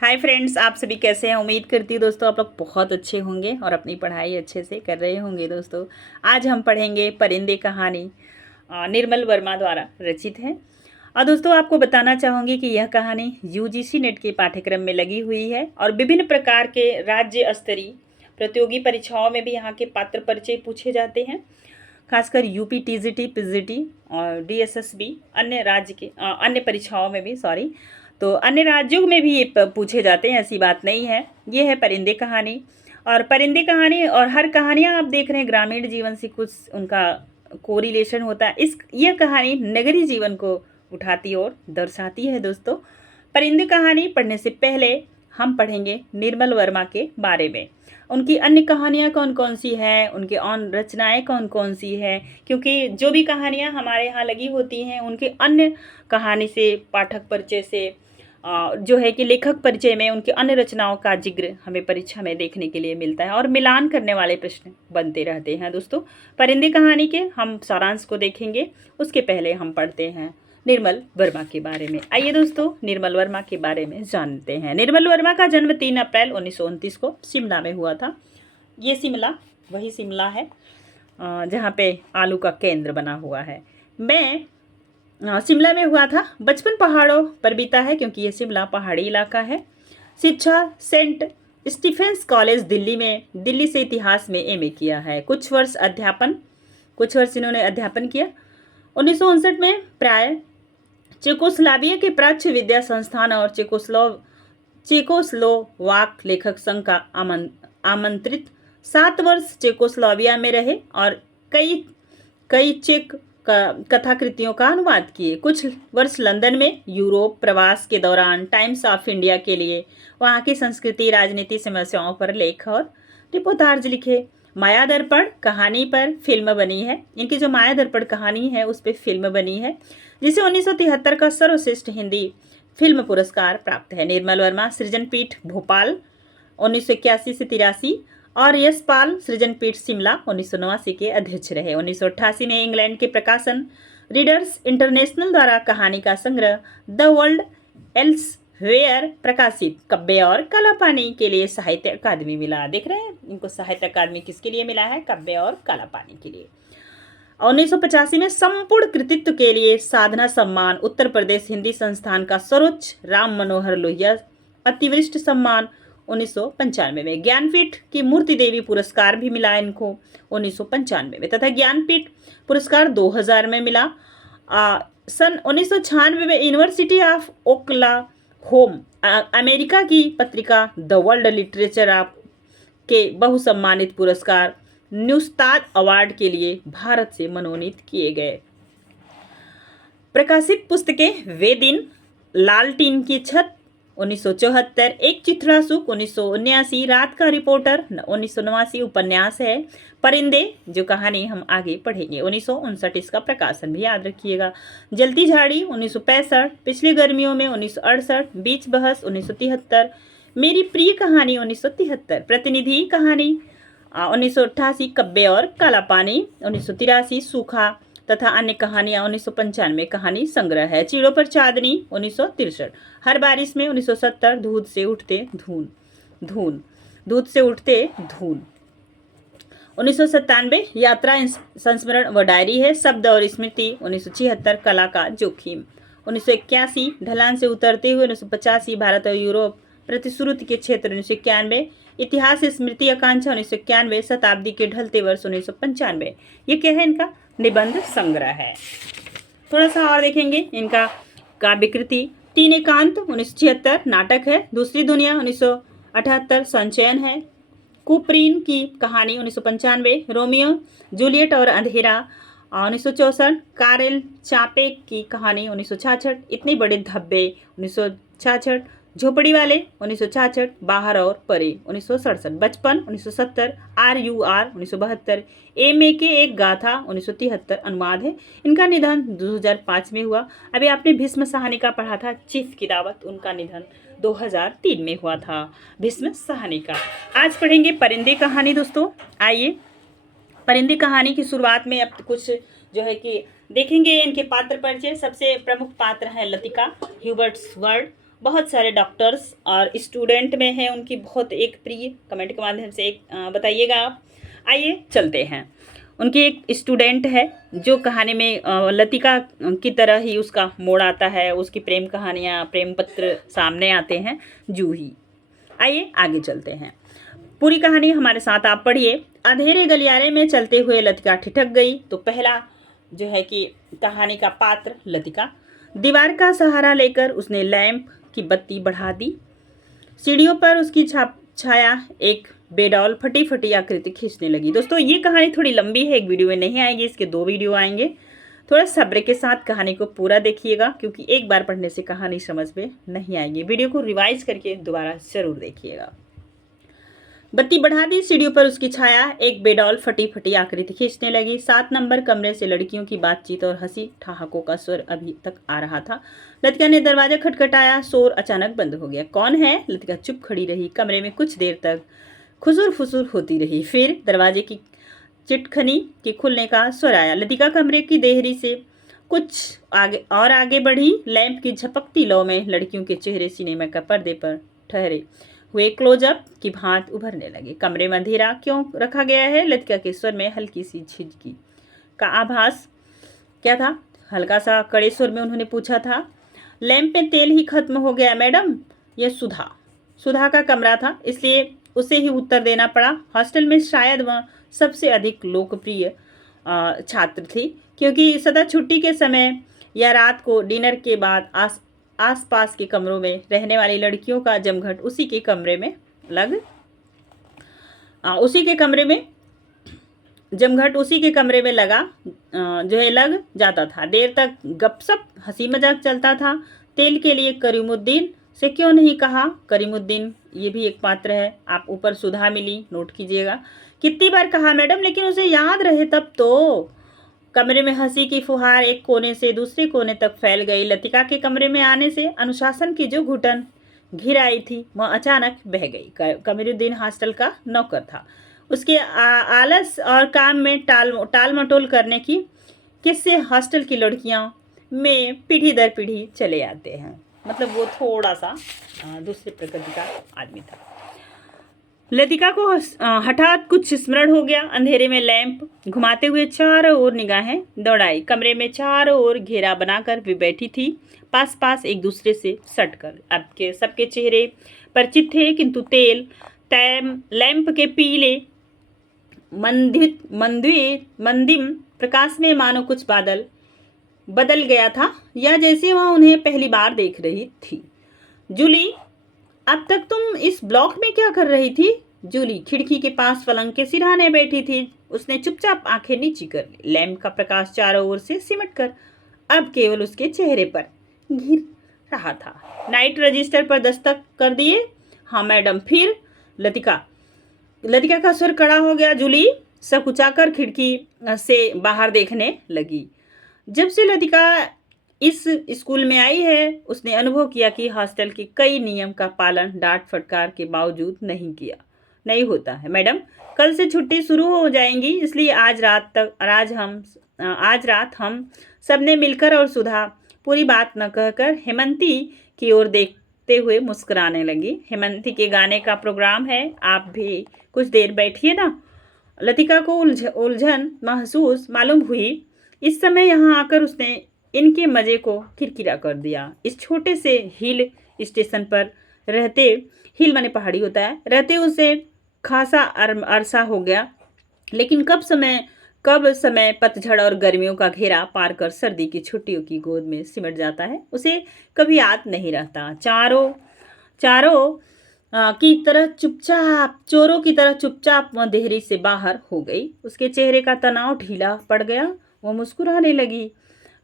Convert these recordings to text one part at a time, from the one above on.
Hi friends, आप सभी कैसे हैं। उम्मीद करती हूँ दोस्तों आप लोग बहुत अच्छे होंगे और अपनी पढ़ाई अच्छे से कर रहे होंगे। दोस्तों आज हम पढ़ेंगे परिंदे कहानी, निर्मल वर्मा द्वारा रचित है। और दोस्तों आपको बताना चाहूँगी कि यह कहानी यूजीसी नेट के पाठ्यक्रम में लगी हुई है और विभिन्न प्रकार के राज्य स्तरीय प्रतियोगी परीक्षाओं में भी यहाँ के पात्र परिचय पूछे जाते हैं। खासकर यूपी टीजीटी पीजीटी और डीएसएसबी अन्य राज्य के अन्य परीक्षाओं में भी तो अन्य राज्यों में भी ये पूछे जाते हैं, ऐसी बात नहीं है। ये है परिंदे कहानी। और परिंदे कहानी और हर कहानियाँ आप देख रहे हैं ग्रामीण जीवन से कुछ उनका कोरिलेशन होता है। यह कहानी नगरीय जीवन को उठाती और दर्शाती है। दोस्तों परिंदे कहानी पढ़ने से पहले हम पढ़ेंगे निर्मल वर्मा के बारे में। उनकी अन्य कहानियाँ कौन कौन सी हैं, उनके और रचनाएं कौन कौन सी हैं, क्योंकि जो भी कहानियाँ हमारे यहाँ लगी होती हैं उनके अन्य कहानी से, पाठक परिचय से जो है कि लेखक परिचय में उनकी अन्य रचनाओं का जिक्र हमें परीक्षा में देखने के लिए मिलता है और मिलान करने वाले प्रश्न बनते रहते हैं। दोस्तों परिंदे कहानी के हम सारांश को देखेंगे, उसके पहले हम पढ़ते हैं निर्मल वर्मा के बारे में। आइए दोस्तों निर्मल वर्मा के बारे में जानते हैं। निर्मल वर्मा का जन्म 3 अप्रैल 1929 को शिमला में हुआ था। ये शिमला वही शिमला है जहाँ पे आलू का केंद्र बना हुआ है। शिमला में हुआ था। बचपन पहाड़ों पर बीता है क्योंकि ये शिमला पहाड़ी इलाका है। शिक्षा सेंट स्टीफेंस कॉलेज दिल्ली से इतिहास में एमए किया है। कुछ वर्ष इन्होंने अध्यापन किया। 1959 में प्राय चेकोस्लोवाकिया के प्राच्य विद्या संस्थान और चेकोस्लोवाक लेखक संघ का आमंत्रित 7 वर्ष चेकोस्लोवाकिया में रहे और कई चेक कथाकृतियों का अनुवाद किए। कुछ वर्ष लंदन में यूरोप प्रवास के दौरान टाइम्स ऑफ इंडिया के लिए वहाँ की संस्कृति राजनीति समस्याओं पर लेख और रिपोर्टाज लिखे। माया दर्पण कहानी पर फिल्म बनी है। इनकी जो माया दर्पण कहानी है उस पर फिल्म बनी है, जिसे 1973 का सर्वश्रेष्ठ हिंदी फिल्म पुरस्कार प्राप्त है। निर्मल वर्मा सृजनपीठ भोपाल 1981 से 83 और यशपाल सृजनपीठ शिमला 1989 के अध्यक्ष रहे। 1988 में इंग्लैंड के प्रकाशन रीडर्स इंटरनेशनल द्वारा कहानी का संग्रह द वर्ल्ड एल्सवेयर प्रकाशित कब्बे और काला पानी के लिए साहित्य अकादमी मिला। देख रहे हैं इनको साहित्य अकादमी किसके लिए मिला है? कब्बे और काला पानी के लिए। 1985 में संपूर्ण कृतित्व के लिए साधना सम्मान उत्तर प्रदेश हिंदी संस्थान का सर्वोच्च राम मनोहर लोहिया अतिवरिष्ठ सम्मान 1995 में। ज्ञानपीठ की मूर्ति देवी पुरस्कार भी मिला इनको 1995 में, तथा ज्ञानपीठ पुरस्कार 2000 में मिला। सन 1996 में यूनिवर्सिटी ऑफ ओक्लाहोमा अमेरिका की पत्रिका द वर्ल्ड लिटरेचर ऑफ के बहुसम्मानित पुरस्कार न्यूस्ताद अवार्ड के लिए भारत से मनोनीत किए गए। प्रकाशित पुस्तकें वे दिन, लाल टीन की छत 1974, एक चिथड़ा सुख 1979, रात का रिपोर्टर 1989 उपन्यास है। परिंदे जो कहानी हम आगे पढ़ेंगे 1959 इसका प्रकाशन भी याद रखिएगा। जलती झाड़ी 1965, पिछली गर्मियों में 1968, बीच बहस 1973, मेरी प्रिय कहानी 1973, प्रतिनिधि कहानी 1988, कब्बे और काला पानी 1983, सूखा तथा अन्य कहानियां 1995 कहानी संग्रह है। चीड़ों पर चांदनी 1963, हर बारिश में 1970, दूध से उठते धून 1997, यात्रा संस्मरण व डायरी है। शब्द और स्मृति 1976, कला का जोखिम 1981, ढलान से उतरते हुए 1985, भारत और यूरोप प्रतिश्रुति के क्षेत्र 1991, इतिहास स्मृति आकांक्षा 1991, शताब्दी के ढलते वर्ष 1995। ये क्या है? इनका निबंध संग्रह है। थोड़ा सा और देखेंगे इनका काव्यकृति। तीन एकांत 1976 नाटक है। दूसरी दुनिया 1978 संचयन है। कुप्रीन की कहानी 1995, रोमियो जूलियट और अंधेरा 1964, कारेल चापे की कहानी 1966, इतने बड़े धब्बे 1966, झोपड़ी वाले 1966, बाहर और परे 1967, बचपन 1970, RUR 1972, एमए के एक गाथा 1973 अनुवाद है। इनका निधन 2005 में हुआ। अभी आपने भीष्म साहनी पढ़ा था, चीफ की दावत, उनका निधन 2003 में हुआ था भीष्म साहनी का। आज पढ़ेंगे परिंदे कहानी। दोस्तों आइए परिंदे कहानी की शुरुआत में अब कुछ जो है कि देखेंगे इनके पात्र परिचय। सबसे प्रमुख पात्र हैं लतिका ह्यूबर्ट्स वर्ड बहुत सारे डॉक्टर्स और स्टूडेंट में हैं उनकी बहुत एक प्रिय, कमेंट के माध्यम से एक बताइएगा आप। आइए चलते हैं। उनकी एक स्टूडेंट है जो कहानी में लतिका की तरह ही उसका मोड़ आता है, उसकी प्रेम कहानियाँ, प्रेम पत्र सामने आते हैं जूही। आइए आगे चलते हैं। पूरी कहानी हमारे साथ आप पढ़िए। अंधेरे गलियारे में चलते हुए लतिका ठिठक गई। तो पहला जो है कि कहानी का पात्र लतिका। दीवार का सहारा लेकर उसने लैंप की बत्ती बढ़ा दी। सीढ़ियों पर उसकी छाया एक बेडौल फटी फटी आकृति खींचने लगी। दोस्तों ये कहानी थोड़ी लंबी है, एक वीडियो में नहीं आएगी, इसके 2 वीडियो आएंगे। थोड़ा सब्र के साथ कहानी को पूरा देखिएगा, क्योंकि एक बार पढ़ने से कहानी समझ में नहीं आएगी। वीडियो को रिवाइज करके दोबारा जरूर देखिएगा। बत्ती बढ़ा दी। सीढ़ियों पर उसकी छाया एक बेडौल फटी फटी आकृति खींचने लगी। 7 नंबर कमरे से लड़कियों की बातचीत और हंसी ठहाकों का स्वर अभी तक आ रहा था। लतिका ने दरवाजा खटखटाया। शोर अचानक बंद हो गया। कौन है? लतिका चुप खड़ी रही। कमरे में कुछ देर तक खुसुर फुसुर होती रही। फिर दरवाजे की चिटखनी के खुलने का स्वर आया। लतिका कमरे की देहरी से कुछ आगे बढ़ी। लैंप की झपकती लौ में लड़कियों के चेहरे सिनेमा का पर्दे पर ठहरे हुए क्लोजअप की भांति उभरने लगे। कमरे में अंधेरा क्यों रखा गया है? लतिका के स्वर में हल्की सी झिझकी का आभास क्या था? हल्का सा कड़े स्वर में उन्होंने पूछा था। लैंप में तेल ही खत्म हो गया मैडम। यह सुधा का कमरा था, इसलिए उसे ही उत्तर देना पड़ा। हॉस्टल में शायद वह सबसे अधिक लोकप्रिय छात्र थी, क्योंकि सदा छुट्टी के समय या रात को डिनर के बाद आसपास के कमरों में रहने वाली लड़कियों का जमघट उसी के कमरे में लग जाता था। देर तक गपशप हंसी मजाक चलता था। तेल के लिए करीमुद्दीन से क्यों नहीं कहा? करीमुद्दीन ये भी एक पात्र है। आप ऊपर सुधा मिली, नोट कीजिएगा। कितनी बार कहा मैडम, लेकिन उसे याद रहे तब तो। कमरे में हंसी की फुहार एक कोने से दूसरे कोने तक फैल गई। लतिका के कमरे में आने से अनुशासन की जो घुटन घिर आई थी वह अचानक बह गई। कमरुद्दीन हॉस्टल का नौकर था। उसके आलस और काम में टाल मटोल करने की किस्से हॉस्टल की लड़कियों में पीढ़ी दर पीढ़ी चले आते हैं। मतलब वो थोड़ा सा दूसरे प्रकृति का आदमी था। लतिका को हठात कुछ स्मरण हो गया। अंधेरे में लैंप घुमाते हुए चारों ओर निगाहें दौड़ाई। कमरे में चारों ओर घेरा बनाकर वे बैठी थी, पास पास एक दूसरे से सटकर। अब के सबके चेहरे परिचित थे, किंतु तेल लैंप के पीले मंदिम प्रकाश में मानो कुछ बदल गया था, या जैसे वह उन्हें पहली बार देख रही थी। जूली, अब तक तुम इस ब्लॉक में क्या कर रही थी? जूली खिड़की के पास पलंग के सिरहाने बैठी थी। उसने चुपचाप आंखें नीची कर ली। लैंप का प्रकाश चारों ओर से सिमट कर अब केवल उसके चेहरे पर घिर रहा था। नाइट रजिस्टर पर दस्तक कर दिए? हाँ मैडम। फिर? लतिका का स्वर कड़ा हो गया। जूली सकुचाकर खिड़की से बाहर देखने लगी। जब से लतिका इस स्कूल में आई है, उसने अनुभव किया कि हॉस्टल के कई नियम का पालन डांट फटकार के बावजूद नहीं होता है। मैडम, कल से छुट्टी शुरू हो जाएंगी, इसलिए आज रात हम सबने मिलकर, और सुधा पूरी बात न कहकर हेमंती की ओर देखते हुए मुस्कुराने लगी। हेमंती के गाने का प्रोग्राम है, आप भी कुछ देर बैठिए ना। लतिका को उलझन महसूस मालूम हुई। इस समय यहाँ आकर उसने इनके मजे को किरकिरा कर दिया। इस छोटे से हिल स्टेशन पर रहते, हिल माने पहाड़ी होता है, रहते उसे खासा अरसा हो गया, लेकिन कब समय पतझड़ और गर्मियों का घेरा पार कर सर्दी की छुट्टियों की गोद में सिमट जाता है, उसे कभी याद नहीं रहता। चोरों की तरह चुपचाप वह देहरी से बाहर हो गई। उसके चेहरे का तनाव ढीला पड़ गया। वह मुस्कुराने लगी।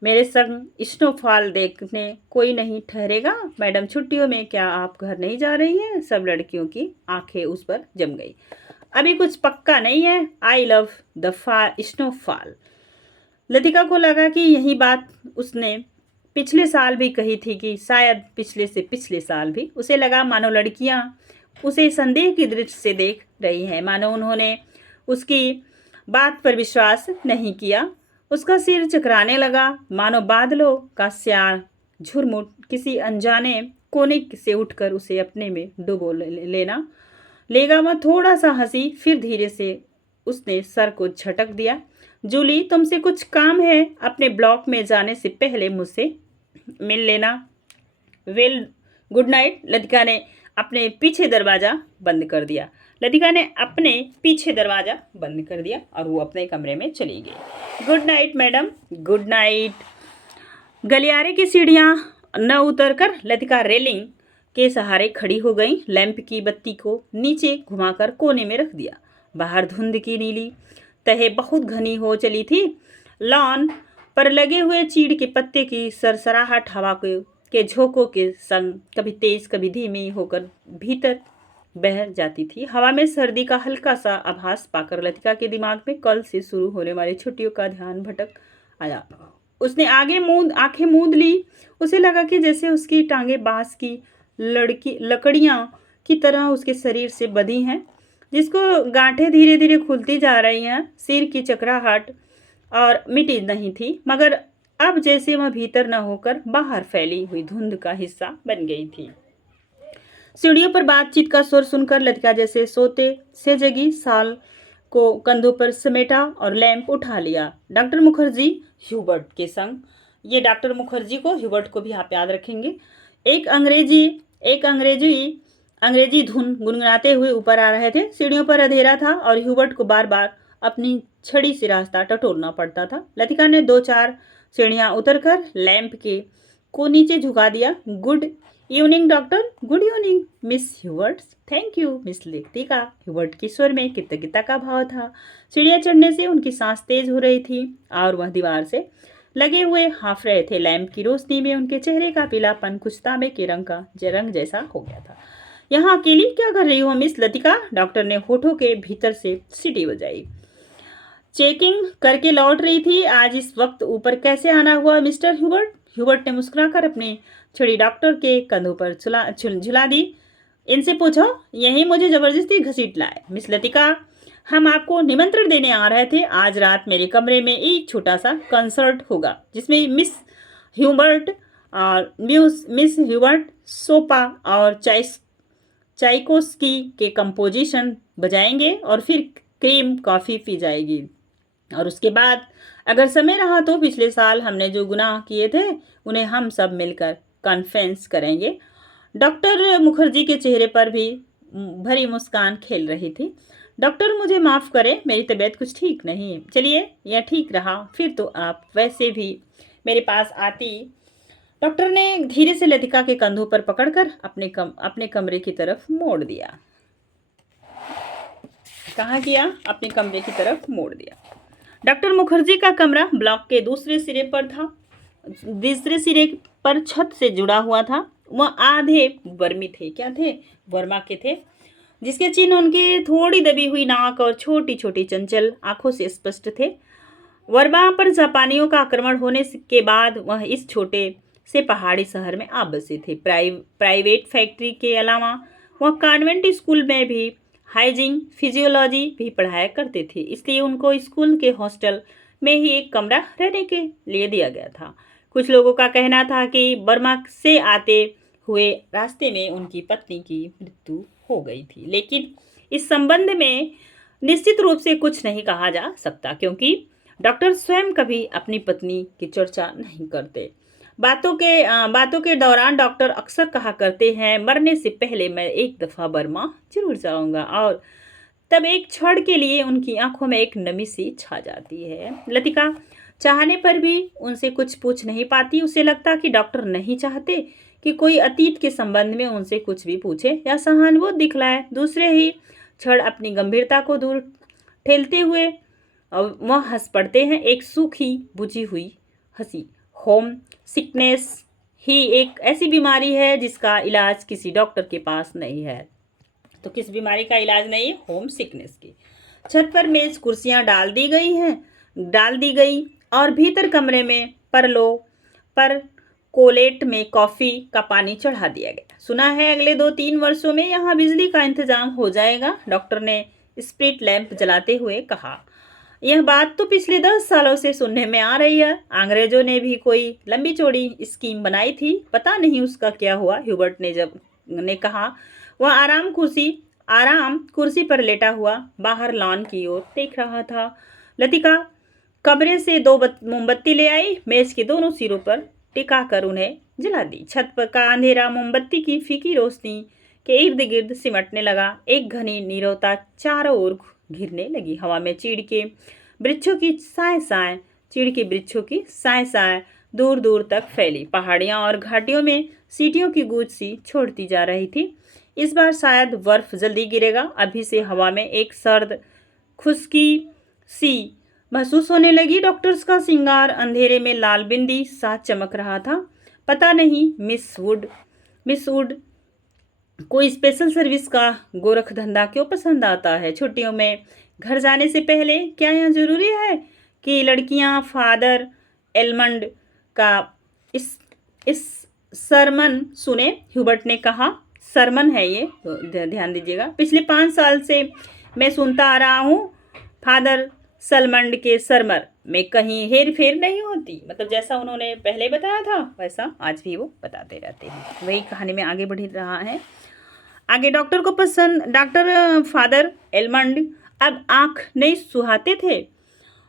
मेरे संग स्नोफॉल देखने कोई नहीं ठहरेगा? मैडम, छुट्टियों में क्या आप घर नहीं जा रही हैं? सब लड़कियों की आंखें उस पर जम गई। अभी कुछ पक्का नहीं है। I love the snowfall. Latika को लगा कि यही बात उसने पिछले साल भी कही थी, कि शायद पिछले से पिछले साल भी। उसे लगा मानो लड़कियां उसे संदेह की दृष्टि से देख रही हैं, मानो उन्होंने उसकी बात पर विश्वास नहीं किया। उसका सिर चकराने लगा, मानो बादलों का स्याह झुरमुट किसी अनजाने कोने से उठकर उसे अपने में डुबो लेना। लेगा वह थोड़ा सा हंसी, फिर धीरे से उसने सर को झटक दिया। जूली, तुमसे कुछ काम है, अपने ब्लॉक में जाने से पहले मुझसे मिल लेना। Well, good night. लतिका ने अपने पीछे दरवाज़ा बंद कर दिया। लतिका ने अपने पीछे दरवाज़ा बंद कर दिया और वो अपने कमरे में चली गई। Good night madam. Good night. गलियारे की सीढ़ियाँ न उतरकर लतिका रेलिंग के सहारे खड़ी हो गई। लैंप की बत्ती को नीचे घुमाकर कोने में रख दिया। बाहर धुंध की नीली तहे बहुत घनी हो चली थी। लॉन पर लगे हुए चीड़ के पत्ते की सरसराहट हवा के झोंकों के संग कभी तेज कभी धीमी होकर भीतर बह जाती थी। हवा में सर्दी का हल्का सा आभास पाकर लतिका के दिमाग में कल से शुरू होने वाली छुट्टियों का ध्यान भटक आया। उसने आंखें मूंद ली। उसे लगा कि जैसे उसकी टांगें बांस की लकड़ियां की तरह उसके शरीर से बंधी हैं, जिसको गांठें धीरे धीरे खुलती जा रही हैं। सिर की चकराहट और मिटी नहीं थी, मगर अब जैसे वह भीतर न होकर बाहर फैली हुई धुंध का हिस्सा बन गई थी। सीढ़ियों पर बातचीत का स्वर सुनकर लतिका जैसे सोते से जगी, साल को कंधों पर समेटा और लैंप उठा लिया। डॉक्टर मुखर्जी ह्यूबर्ट के संग, ये डॉक्टर मुखर्जी को, ह्यूबर्ट को भी आप याद रखेंगे, एक अंग्रेजी धुन गुनगुनाते हुए ऊपर आ रहे थे। सीढ़ियों पर अंधेरा था और ह्यूबर्ट को बार बार अपनी छड़ी से रास्ता टटोलना पड़ता था। लतिका ने 2-4 सीढ़ियां उतरकर लैंप को नीचे झुका दिया। Good evening doctor. Good evening miss Hubert. Thank you miss Latika. Hubert के स्वर में कृतज्ञता का भाव था। सीढ़ियां चढ़ने से उनकी सांस तेज हो रही थी और वह दीवार से लगे हुए हाँफ रहे थे। लैंप की रोशनी में उनके चेहरे का पीलापन कुछ तांबे के रंग जैसा हो गया था। यहाँ अकेली क्या कर रही हो मिस लतिका? डॉक्टर ने होठों के भीतर से सीटी बजाई। चेकिंग करके लौट रही थी। आज इस वक्त ऊपर कैसे आना हुआ मिस्टर ह्यूबर्ट? ह्यूबर्ट ने मुस्कुराकर अपनी छड़ी डॉक्टर के कंधों पर झुला दी। इनसे पूछो, यही मुझे जबरदस्ती घसीट लाए। मिस लतिका, हम आपको निमंत्रण देने आ रहे थे। आज रात मेरे कमरे में एक छोटा सा कंसर्ट होगा, जिसमें मिस ह्यूबर्ट सोपा और चाइकोस्की के कंपोजिशन बजाएंगे और फिर क्रीम कॉफ़ी पी जाएगी। और उसके बाद अगर समय रहा तो पिछले साल हमने जो गुनाह किए थे उन्हें हम सब मिलकर कन्फेस करेंगे। डॉक्टर मुखर्जी के चेहरे पर भी भरी मुस्कान खेल रही थी। डॉक्टर, मुझे माफ़ करें, मेरी तबीयत कुछ ठीक नहीं। चलिए, यह ठीक रहा, फिर तो आप वैसे भी मेरे पास आती। डॉक्टर ने धीरे से लतिका के कंधों पर पकड़कर अपने कमरे की तरफ मोड़ दिया। कहाँ किया? अपने कमरे की तरफ मोड़ दिया। डॉक्टर मुखर्जी का कमरा ब्लॉक के दूसरे सिरे पर था। दूसरे सिरे पर छत से जुड़ा हुआ था। वह आधे वर्मी थे। क्या थे? वर्मा के थे, जिसके चिन्ह उनके थोड़ी दबी हुई नाक और छोटी छोटी चंचल आंखों से स्पष्ट थे। वर्मा पर जापानियों का आक्रमण होने के बाद वह इस छोटे से पहाड़ी शहर में आ बसे थे। प्राइवेट फैक्ट्री के अलावा वह कॉन्वेंट स्कूल में भी हाइजीन फिजियोलॉजी भी पढ़ाया करते थे, इसलिए उनको स्कूल के हॉस्टल में ही एक कमरा रहने के लिए दिया गया था। कुछ लोगों का कहना था कि बर्मा से आते हुए रास्ते में उनकी पत्नी की मृत्यु हो गई थी, लेकिन इस संबंध में निश्चित रूप से कुछ नहीं कहा जा सकता, क्योंकि डॉक्टर स्वयं कभी अपनी पत्नी की चर्चा नहीं करते। बातों के दौरान डॉक्टर अक्सर कहा करते हैं, मरने से पहले मैं एक दफ़ा बर्मा जरूर जाऊंगा, और तब एक क्षण के लिए उनकी आंखों में एक नमी सी छा जाती है। लतिका चाहने पर भी उनसे कुछ पूछ नहीं पाती। उसे लगता कि डॉक्टर नहीं चाहते कि कोई अतीत के संबंध में उनसे कुछ भी पूछे या सहानुभूति दिखलाए। दूसरे ही क्षण अपनी गंभीरता को दूर ठेलते हुए वह हंस पड़ते हैं, एक सूखी बुझी हुई हंसी। होम सिकनेस ही एक ऐसी बीमारी है जिसका इलाज किसी डॉक्टर के पास नहीं है। तो किस बीमारी का इलाज नहीं है? होम सिकनेस की। छत पर मेज कुर्सियां डाल दी गई और भीतर कमरे में पर कोलेट में कॉफ़ी का पानी चढ़ा दिया गया। सुना है अगले 2-3 वर्षों में यहाँ बिजली का इंतजाम हो जाएगा, डॉक्टर ने स्प्रिट लैंप जलाते हुए कहा। यह बात तो पिछले 10 सालों से सुनने में आ रही है। अंग्रेजों ने भी कोई लंबी चौड़ी स्कीम बनाई थी, पता नहीं उसका क्या हुआ। ह्यूबर्ट ने कहा। वह आराम कुर्सी पर लेटा हुआ बाहर लॉन की ओर देख रहा था। लतिका कमरे से 2 मोमबत्ती ले आई, मेज के दोनों सिरों पर टिकाकर उन्हें जला दी। छत पर का अंधेरा मोमबत्ती की फीकी रोशनी के इर्द गिर्द सिमटने लगा। एक घनी नीरवता चारों ओर घिरने लगी। हवा में चीड़ के वृक्षों की साए साए दूर दूर तक फैली। पहाड़ियां और घाटियों में सीटियों की गूंज सी छोड़ती जा रही थी। इस बार शायद बर्फ जल्दी गिरेगा। अभी से हवा में एक सर्द खुश्की सी महसूस होने लगी। डॉक्टर्स का श्रृंगार अंधेरे में लाल बिंदी सा चमक रहा था। पता नहीं मिस वुड कोई स्पेशल सर्विस का गोरख धंधा क्यों पसंद आता है। छुट्टियों में घर जाने से पहले क्या यह जरूरी है कि लड़कियां फादर एलमंड का इस सरमन सुने। ह्यूबर्ट ने कहा। सरमन है ये, तो ध्यान दीजिएगा। पिछले 5 साल से मैं सुनता आ रहा हूँ फादर सलमंड के सरमर में कहीं हेर फेर नहीं होती। मतलब जैसा उन्होंने पहले बताया था वैसा आज भी वो बताते रहते हैं। वही कहानी में आगे बढ़ रहा है। आगे डॉक्टर फादर एलमंड अब आंख नहीं सुहाते थे।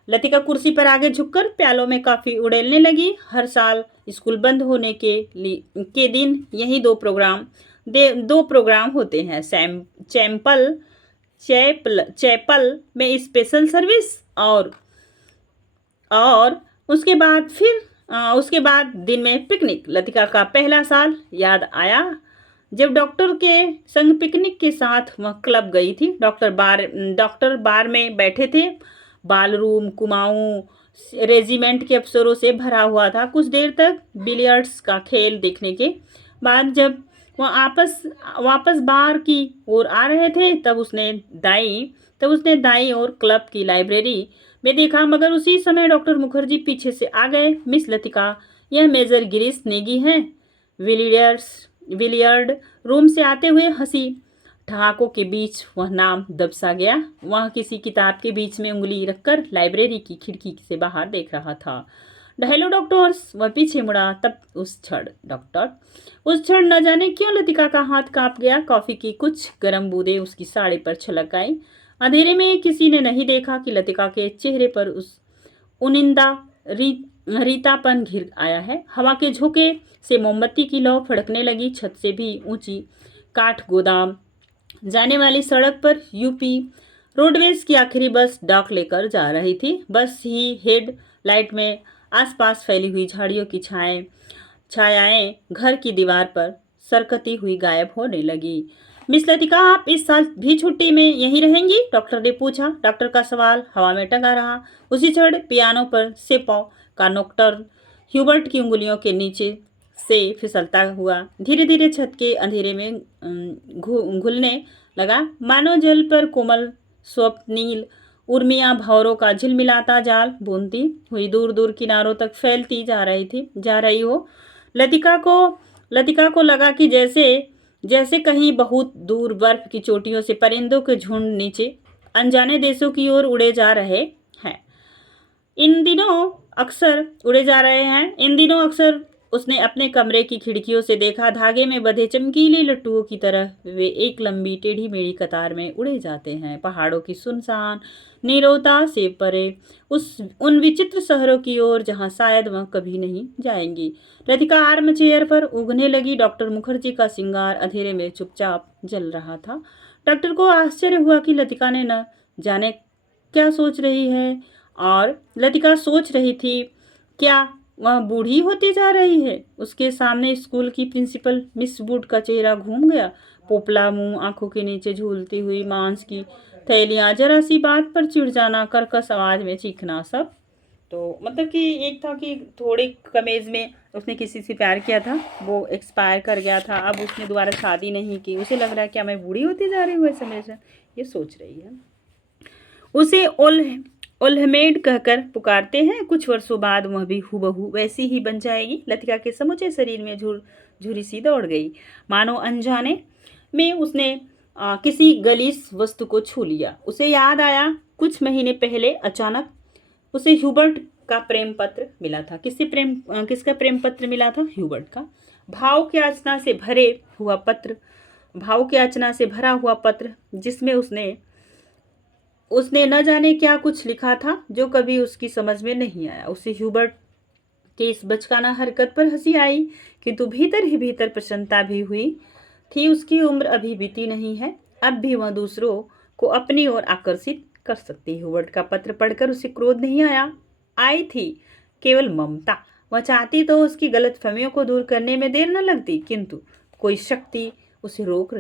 लतिका कुर्सी पर आगे झुककर प्यालों में कॉफी उड़ेलने लगी। हर साल स्कूल बंद होने के दिन यही दो प्रोग्राम होते हैं। चैपल में स्पेशल सर्विस और उसके बाद दिन में पिकनिक। लतिका का पहला साल याद आया जब डॉक्टर के संग पिकनिक के साथ वह क्लब गई थी। डॉक्टर बार में बैठे थे। बाल रूम कुमाऊं रेजिमेंट के अफसरों से भरा हुआ था। कुछ देर तक बिलियर्ड्स का खेल देखने के बाद जब वह वापस बार की ओर आ रहे थे तब उसने दाई और क्लब की लाइब्रेरी में देखा, मगर उसी समय डॉक्टर मुखर्जी पीछे से आ गए। मिस लतिका, यह मेजर गिरीश नेगी हैं। विलियर्ड रूम से आते हुए हंसी ठहाकों के बीच वह नाम दबसा गया। वह किसी किताब के बीच में उंगली रखकर लाइब्रेरी की खिड़की से बाहर देख रहा था। हेलो डॉक्टर्स, वह पीछे मुड़ा। तब उस क्षण न जाने क्यों लतिका का हाथ कांप गया। कॉफी की कुछ गर्म बूंदें उसकी साड़ी पर छलक आई। अंधेरे में किसी ने नहीं देखा कि लतिका के चेहरे पर उस उनिंदा रीतापन घिर आया है। हवा के झोंके से मोमबत्ती की लौ फड़कने लगी। छत से भी ऊंची काठ गोदाम जाने वाली सड़क पर यूपी रोडवेज की आखिरी बस डाक लेकर जा रही थी। बस ही हेड लाइट में आसपास फैली हुई झाड़ियों की छायाएं घर की दीवार पर सरकती हुई गायब होने लगी। मिस लतिका, आप इस साल भी छुट्टी में यहीं रहेंगी? डॉक्टर ने पूछा। डॉक्टर का सवाल हवा में टंगा रहा। उसी क्षण पियानो पर सेपो का नोक्टर्न ह्यूबर्ट की उंगलियों के नीचे से फिसलता हुआ धीरे धीरे छत के अंधेरे में घुलने लगा, मानो जल पर कोमल स्वप्नील उर्मियां भंवरों का झिलमिलाता जाल बुनती हुई दूर दूर किनारों तक फैलती जा रही हो। लतिका को लगा कि जैसे कहीं बहुत दूर बर्फ की चोटियों से परिंदों के झुंड नीचे अनजाने देशों की ओर उड़े जा रहे हैं। इन दिनों अक्सर उसने अपने कमरे की खिड़कियों से देखा। धागे में बंधे चमकीले लट्टुओं की तरह वे एक लंबी टेढ़ी मेढ़ी कतार में उड़े जाते हैं। पहाड़ों की सुनसान नीरवता से परे उन विचित्र शहरों की ओर जहां शायद वह कभी नहीं जाएंगी। लतिका आर्म चेयर पर उगने लगी। डॉक्टर मुखर्जी का श्रृंगार अंधेरे में चुपचाप जल रहा था। डॉक्टर को आश्चर्य हुआ कि लतिका ने न जाने क्या सोच रही है, और लतिका सोच रही थी क्या वह बूढ़ी होती जा रही है। उसके सामने स्कूल की प्रिंसिपल मिस वुड का चेहरा घूम गया। पोपला मुंह, आंखों के नीचे झूलती हुई मांस की थैलियां, जरा सी बात पर चिढ़ जाना, कर्कश आवाज में चीखना, सब। तो मतलब कि एक था कि थोड़े कम एज में उसने किसी से प्यार किया था, वो एक्सपायर कर गया था। अब उसने दोबारा शादी नहीं की। उसे लग रहा है क्या मैं बूढ़ी होती जा रही हूँ ऐसे मेरे साथ, ये सोच रही है। उसे ओल्हमेड कहकर पुकारते हैं। कुछ वर्षों बाद वह भी हूबहू वैसी ही बन जाएगी। लतिका के समूचे शरीर में झुर्री सी दौड़ गई, मानो अनजाने में उसने किसी गलीस वस्तु को छू लिया। उसे याद आया कुछ महीने पहले अचानक उसे ह्यूबर्ट का प्रेम पत्र मिला था। किसका प्रेम पत्र मिला था? ह्यूबर्ट का। भाव की याचना से भरा हुआ पत्र जिसमें उसने न जाने क्या कुछ लिखा था जो कभी उसकी समझ में नहीं आया। उसे ह्यूबर्ट के इस बचकाना हरकत पर हंसी आई, किंतु भीतर ही भीतर प्रसन्नता भी हुई थी। उसकी उम्र अभी बीती नहीं है, अब भी वह दूसरों को अपनी ओर आकर्षित कर सकती। ह्यूबर्ट का पत्र पढ़कर उसे क्रोध नहीं आई थी केवल ममता। वह चाहती तो उसकी गलतफहमियों को दूर करने में देर न लगती, किंतु कोई शक्ति उसे रोके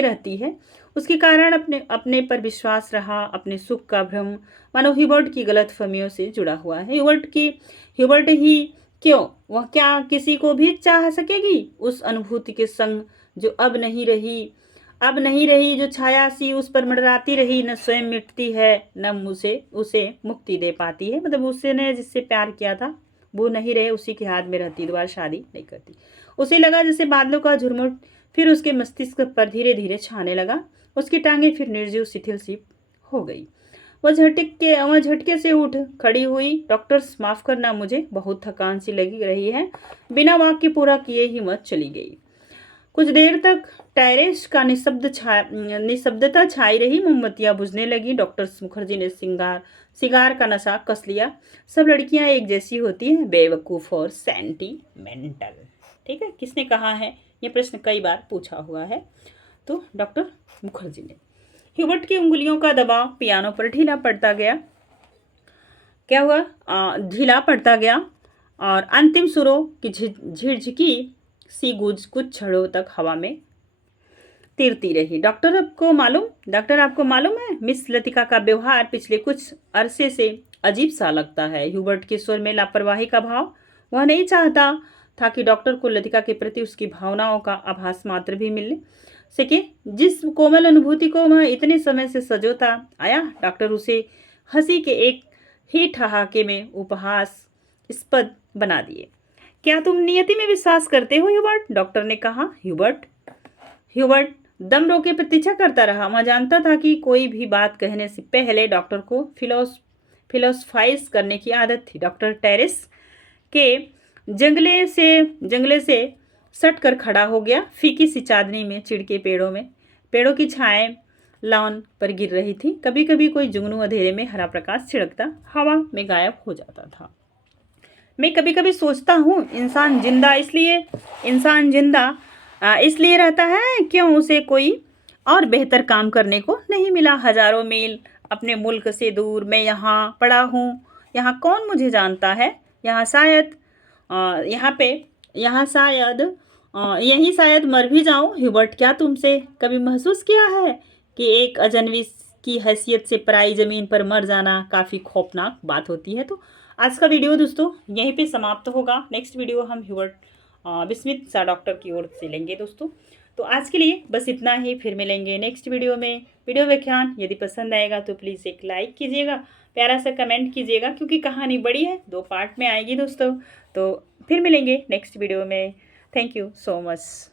रहती है। उसके कारण अपने पर विश्वास रहा, अपने सुख का भ्रम मानो ह्यूबर्ट की गलतफहमियों से जुड़ा हुआ है। ह्यूबर्ट ही क्यों, वह क्या किसी को भी चाह सकेगी? उस अनुभूति के संग जो अब नहीं रही, जो छाया सी उस पर मंडराती रही, न स्वयं मिटती है, न उसे मुक्ति दे पाती है। मतलब उसने जिससे प्यार किया था वो नहीं रहे, उसी के हाथ में रहती, दोबारा शादी नहीं करती। उसे लगा जैसे बादलों का झुरमुट फिर उसके मस्तिष्क पर धीरे धीरे छाने लगा। उसकी टांगें फिर निर्जीव शिथिल सी हो गई। वह झटके से उठ खड़ी हुई। डॉक्टर्स, माफ करना, मुझे बहुत थकान सी लगी रही है। बिना वाक्य पूरा किए ही वह चली गई। कुछ देर तक टेरेस का निस्तब्धता छाई रही। मोमबत्तियां बुझने लगी। डॉक्टर मुखर्जी ने सिगार का नशा कस लिया। सब लड़कियां एक जैसी होती हैं, बेवकूफ और सेंटीमेंटल। ठीक है, किसने कहा है? ये प्रश्न कई बार पूछा हुआ है। तो डॉक्टर मुखर्जी ने। ह्यूबर्ट की उंगलियों का दबाव पियानो पर ढीला पड़ता गया। क्या हुआ? ढीला पड़ता गया और अंतिम सुरों की झिझकी सी गूंज कुछ क्षणों तक हवा में तिरती रही। डॉक्टर, आपको मालूम है, मिस लतिका का व्यवहार पिछले कुछ अरसे से अजीब सा लगता है। ह्यूबर्ट के स्वर में लापरवाही का भाव। वह नहीं चाहता था कि डॉक्टर को लतिका के प्रति उसकी भावनाओं का आभास मात्र भी मिल सके, जिस कोमल अनुभूति को वह इतने समय से सजोता आया। डॉक्टर उसे हंसी के एक ही ठहाके में उपहासास्पद बना दिए। क्या तुम नियति में विश्वास करते हो ह्यूबर्ट? डॉक्टर ने कहा। ह्यूबर्ट दम रोके प्रतीक्षा करता रहा। वह जानता था कि कोई भी बात कहने से पहले डॉक्टर को फिलोसफाइज करने की आदत थी। डॉक्टर टेरेस के जंगले से सट कर खड़ा हो गया। फीकी सी चांदनी में चिड़के पेड़ों की छाएं लॉन पर गिर रही थी। कभी कभी कोई जुगनू अंधेरे में हरा प्रकाश छिड़कता हवा में गायब हो जाता था। मैं कभी कभी सोचता हूँ, इंसान जिंदा इसलिए रहता है क्यों उसे कोई और बेहतर काम करने को नहीं मिला। हजारों मील अपने मुल्क से दूर मैं यहाँ पड़ा हूँ। यहाँ कौन मुझे जानता है? यहीं शायद मर भी जाऊं। ह्यूबर्ट, क्या तुमसे कभी महसूस किया है कि एक अजनबी की हैसियत से पराई जमीन पर मर जाना काफ़ी खौफनाक बात होती है? तो आज का वीडियो दोस्तों यहीं पे समाप्त होगा। नेक्स्ट वीडियो हम ह्यूबर्ट बिस्मिथ सा डॉक्टर की ओर से लेंगे दोस्तों। तो आज के लिए बस इतना ही, फिर मिलेंगे नेक्स्ट वीडियो में। वीडियो व्याख्यान यदि पसंद आएगा तो प्लीज़ एक लाइक कीजिएगा, प्यारा सा कमेंट कीजिएगा, क्योंकि कहानी बड़ी है, 2 पार्ट में आएगी दोस्तों। तो फिर मिलेंगे नेक्स्ट वीडियो में। Thank you so much.